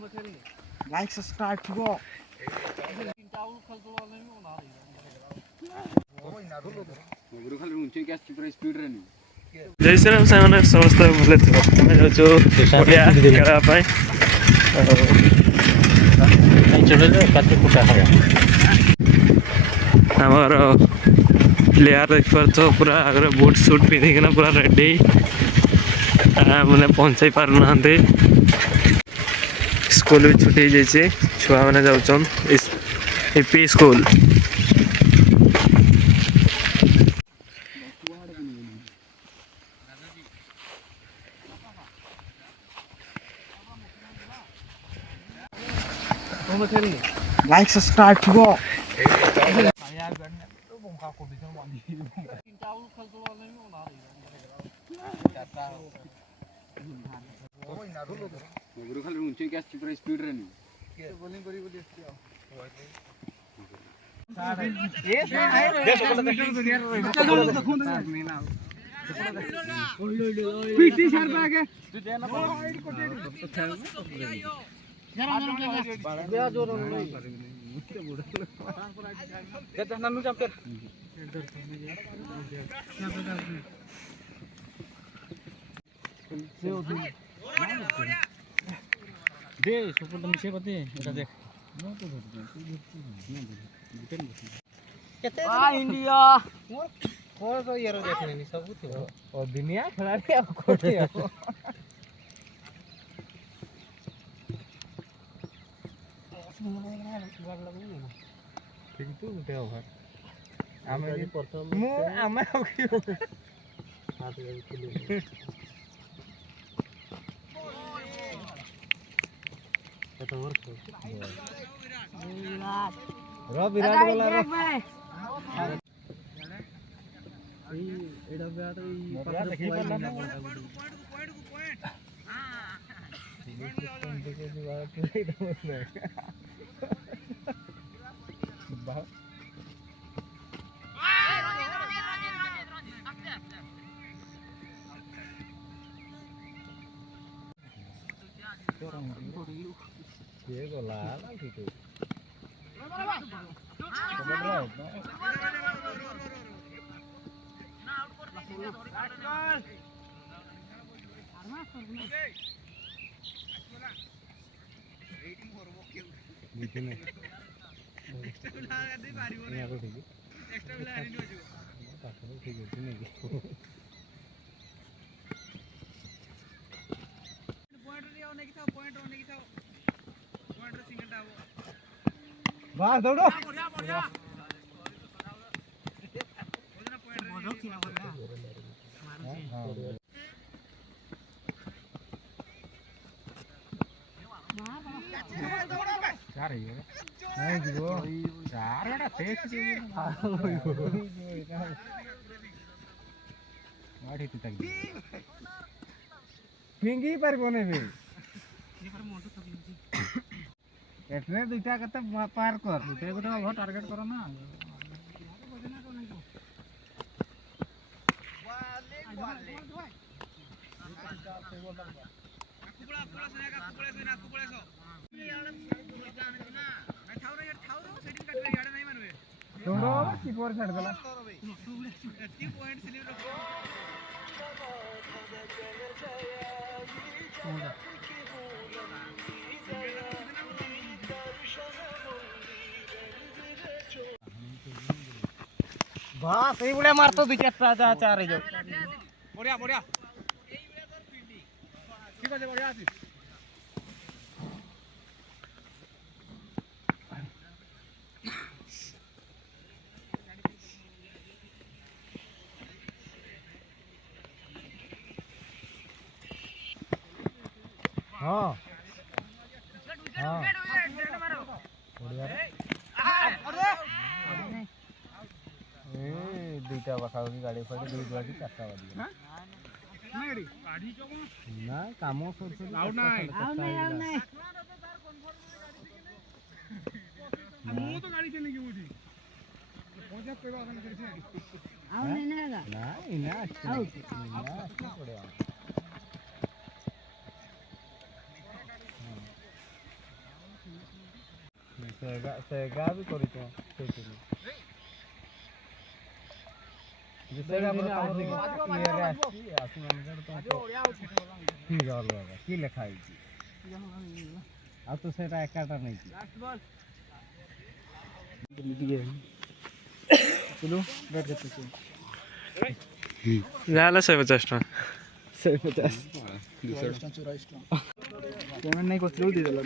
like subscribe करो जय श्री राम सामने समस्त भले आम जाऊँ आमर प्लेयर देखिपार तो पूरा आगे बुट सुट पिंधिकिना पूरा रेडी मैंने पहुँचाई पार ना स्कूल भी छुट्टी हो जाए छुआ मैंने जाऊन एपी स्कूल लाइक सब्सक्राइब करो दे सुपर तुम से पते এটা দেখ केते इंडिया कोन तो यार देखने नहीं सब कुछ और दुनिया खिलाड़ी अब कोटे কিন্তু উঠে ওভার আমি প্রথম মু আমি ওকে হাত লাগি খেলি কত ওভার র বিরাট বলা এই এডা ব্যাট এই পাশে দেখি পারলা না পয়েন্ট হাঁ দেখে দিবা পুরাই দমস না বাহ ये गोला ना gitu बाहर दौड़ो चार ही है नहीं जीवो चार बड़ा तेज गाड़ी तक फिंगी पर कोने भी एटने दुटा कते पार कर दुटा गोटा बहुत टारगेट करो ना तोरो कीपर छाड़ देला की पॉइंट स्लिप रखो वाह सही बुढ़िया मार तो दुई चार चार ही जाओ बढ़िया बढ़िया এই বুড়া তোর ফিল্ডিং ঠিক আছে बढ़िया আছিস हां हां मारो बढ़िया दुईटा पाखापाखि गाड़ी फाड़ी दुई गाड़ी चारटा बाजी ना काम ସେ ଗାଁ ବି କରିଛ ସେଇଠି ସେଟା ଆମର ଇଏରେ ଆସିଛି ଆସିମାନଙ୍କର କି ଅଲଗା କି ଲେଖା ହେଇଛି ଆଉ ତ ସେଇଟା ଏକାଟା ନେଇଛି ଯାହା 150 ଟଙ୍କା पेमेंट नहीं करथिलु दे देला